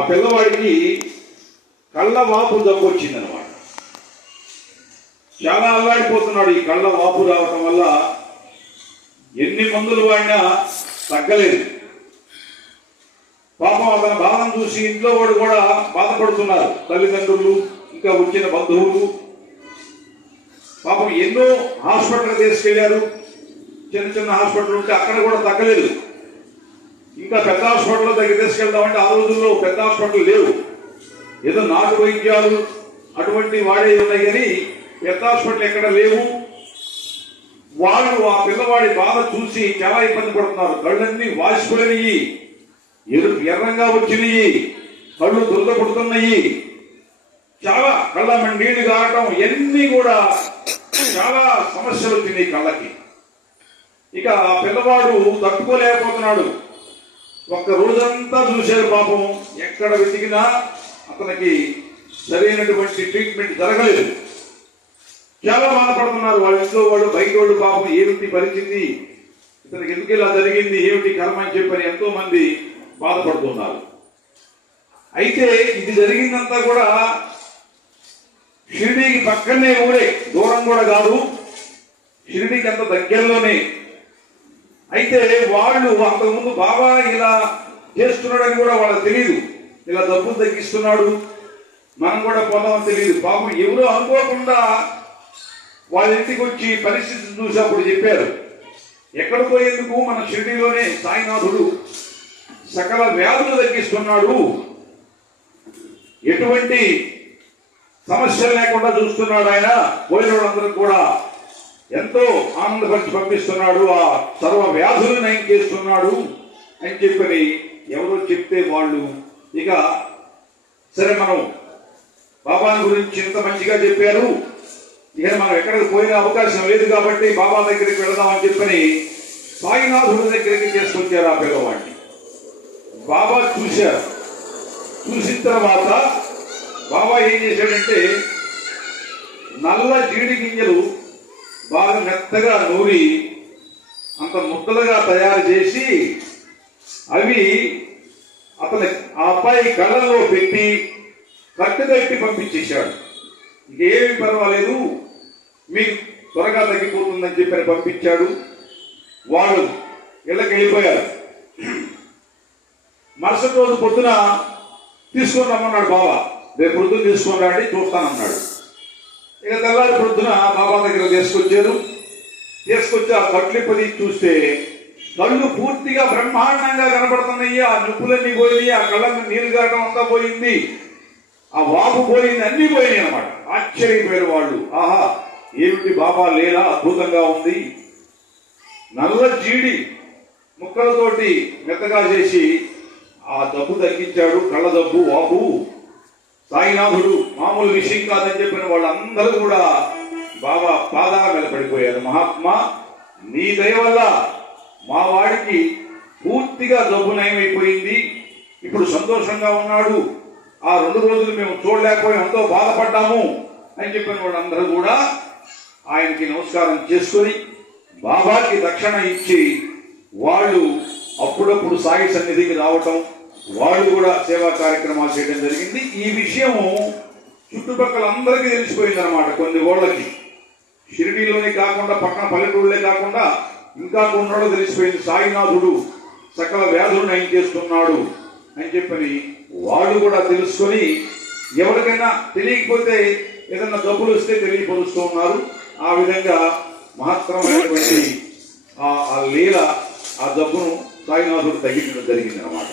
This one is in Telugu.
ఆ పిల్లవాడికి కళ్ళ వాపు జబ్బు వచ్చిందనమాట. చాలా అల్లాడిపోతున్నాడు. ఈ కళ్ళ వాపు రావటం వల్ల ఎన్ని మందులు వాడినా తగ్గలేదు. పాపం అతని బాధను చూసి ఇంట్లో వాడు కూడా బాధపడుతున్నారు, తల్లిదండ్రులు, ఇంకా వచ్చిన బంధువులు. పాపం ఎన్నో హాస్పిటల్ తీసుకెళ్లారు. చిన్న చిన్న హాస్పిటల్ ఉంటే అక్కడ కూడా తగ్గలేదు. ఇంకా పెద్ద హాస్పిటల్ దగ్గర తీసుకెళ్దామంటే ఆ రోజుల్లో పెద్ద హాస్పిటల్ లేవు. ఏదో నాటు వైద్యాలు అటువంటి వాడే ఉన్నాయి కానీ పెద్ద హాస్పిటల్ ఎక్కడ లేవు. వాళ్ళు ఆ పిల్లవాడి బాధ చూసి చాలా ఇబ్బంది పడుతున్నారు. కళ్ళన్నీ వాసిపోయినాయి, ఎర్రంగా వచ్చినాయి, కళ్ళు దురద పుడుతున్నాయి, చాలా కళ్ళ నీళ్లు కారటం, ఇవన్నీ కూడా చాలా సమస్యలు వచ్చినాయి కళ్ళకి. ఇక ఆ పిల్లవాడు తట్టుకోలేకపోతున్నాడు. ఒక్క రోజంతా చూశారు. పాపం ఎక్కడ వెతికినా అతనికి సరైనటువంటి ట్రీట్మెంట్ జరగలేదు. చాలా బాధపడుతున్నారు వాళ్ళ ఇంట్లో వాళ్ళు, బయట వాళ్ళు. పాపం ఏమిటి పరిస్థితి, ఇతనికి ఎందుకు ఇలా జరిగింది, ఏమిటి కర్మ అని చెప్పని ఎంతో మంది బాధపడుతున్నారు. అయితే ఇది జరిగిందంతా కూడా షిరిడీకి పక్కనే ఊరే, దూరం కూడా కాదు, షిరిడీకి అంత దగ్గరలోనే. అయితే వాళ్ళు అంతకుముందు బాబా ఇలా చేస్తున్నాడని కూడా వాళ్ళకి తెలియదు. ఇలా డబ్బులు తగ్గిస్తున్నాడు, మనం కూడా పోదామని తెలియదు. పాపం ఎవరో అనుకోకుండా వాళ్ళ ఇంటికి వచ్చి పరిస్థితిని చూసి అప్పుడు చెప్పారు, ఎక్కడ పోయేందుకు మన షిరిడీలోనే సాయినాథుడు సకల వ్యాధులు తగ్గిస్తున్నాడు, ఎటువంటి సమస్యలు లేకుండా చూస్తున్నాడు, ఆయన పోయిన వాళ్ళందరూ కూడా ఎంతో ఆనందపరిచి పంపిస్తున్నాడు, ఆ సర్వ వ్యాధులను నయం చేస్తున్నాడు అని చెప్పని ఎవరో చెప్తే వాళ్ళు ఇక సరే మనం బాబాని గురించి ఇంత మంచిగా చెప్పారు, ఇక మనం ఎక్కడికి పోయిన అవకాశం లేదు కాబట్టి బాబా దగ్గరికి వెళదామని చెప్పని సాయినాథుడి దగ్గరికి చేసుకొచ్చారు ఆ పిల్లవాడిని. బాబా చూశారు. చూసిన తర్వాత బాబా ఏం చేశాడంటే నల్ల జీడి గింజలు బాగా మెత్తగా నూరి అంత ముద్దలుగా తయారు చేసి అవి అతని ఆ అబ్బాయి కళ్ళల్లో పెట్టి కట్టి పంపించేశాడు. ఇంకేమి పర్వాలేదు, మీకు త్వరగా తగ్గిపోతుందని చెప్పని పంపించాడు. వాళ్ళు ఇళ్ళకి వెళ్ళిపోయారు. మరుసటి రోజు పొద్దున తీసుకొని రమ్మన్నాడు బాబా. రేపు పొద్దున తీసుకొని రండి చూస్తానన్నాడు. ఇక తెల్లారి పొద్దున బాబా దగ్గర తీసుకొచ్చి ఆ కట్లిప్పది చూస్తే కళ్ళు పూర్తిగా బ్రహ్మాండంగా కనపడుతున్నాయి. ఆ నొప్పులన్నీ పోయినాయి, ఆ కళ్ళని నీరు కారడం అంతా పోయింది, ఆ వాపు పోయింది, అన్నీ పోయినాయి అనమాట. ఆశ్చర్యపోయారు వాళ్ళు. ఆహా, ఏమిటి బాబా లేలా, అద్భుతంగా ఉంది. నల్ల జీడి ముక్కలతోటి మెత్తగా చేసి ఆ జబ్బు తగ్గించాడు, కళ్ళ జబ్బు, వాపు. సాయినాథుడు మామూలు విషయం కాదని చెప్పిన వాళ్ళందరూ కూడా బాబా పాదాల మీద పడిపోయారు. మహాత్మా, నీ దయ వల్ల మా వాడికి పూర్తిగా జబ్బు నయమైపోయింది, ఇప్పుడు సంతోషంగా ఉన్నాడు. ఆ 2 రోజులు మేము చూడలేకపోయాం, ఎంతో బాధపడ్డాము అని చెప్పిన వాళ్ళందరూ కూడా ఆయనకి నమస్కారం చేసుకొని బాబాకి దక్షిణ ఇచ్చి వాళ్ళు అప్పుడప్పుడు సాయి సన్నిధికి రావటం, వాళ్ళు కూడా సేవా కార్యక్రమాలు చేయడం జరిగింది. ఈ విషయము చుట్టుపక్కల అందరికీ తెలిసిపోయింది అనమాట. కొన్ని ఊళ్ళకి, షిరిడీలోనే కాకుండా పక్కన పల్లెటూళ్ళే కాకుండా ఇంకా కొన్నాళ్ళు తెలిసిపోయింది, సాయినాథుడు సకల వ్యాధులు నయం చేస్తున్నాడు అని చెప్పని వాళ్ళు కూడా తెలుసుకొని ఎవరికైనా తెలియకపోతే ఏదన్నా జబ్బులు వస్తే తెలియపరుస్తూ ఉన్నారు. ఆ విధంగా మహత్తరమైనటువంటి ఆ లీల, ఆ జబ్బును సాయినాథుడు తగ్గించడం జరిగింది అన్నమాట.